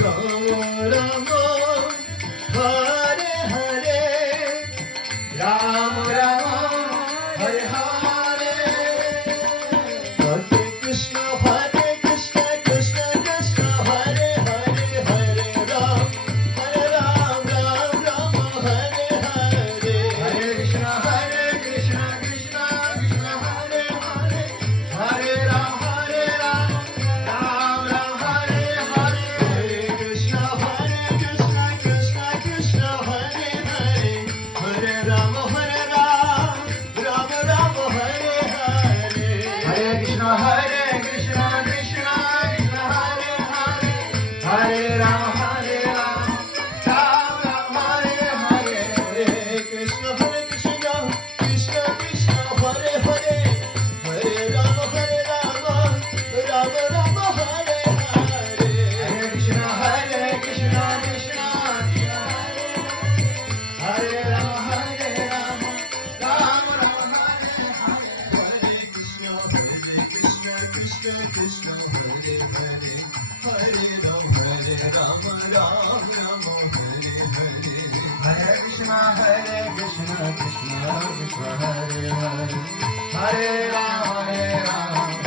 Ram Hare Hare Ram Ram Hare Hare Hare Krishna Krishna Krishna Hare Hare Hare Ram Ram Ram Hare Hare Hare Krishna Krishna Krishna Hare Hare Hare Ram Ram Ram Hare Hare Hare Krishna Krishna Krishna Hare Hare Hare Ram Ram Ram Hare Hare Hare Krishna Krishna Krishna Hare Hare Hare Ram Ram Ram Hare Hare Hare Krishna Krishna Krishna Hare Hare Hare Ram Ram Ram Hare Hare Hare Krishna Krishna Krishna Hare Hare Ram Ram Ram Hare Hare Hare Krishna Krishna Krishna Hare Hare Hare Ram Ram Ram Hare Hare Hare Krishna Krishna Krishna Hare Hare Hare Ram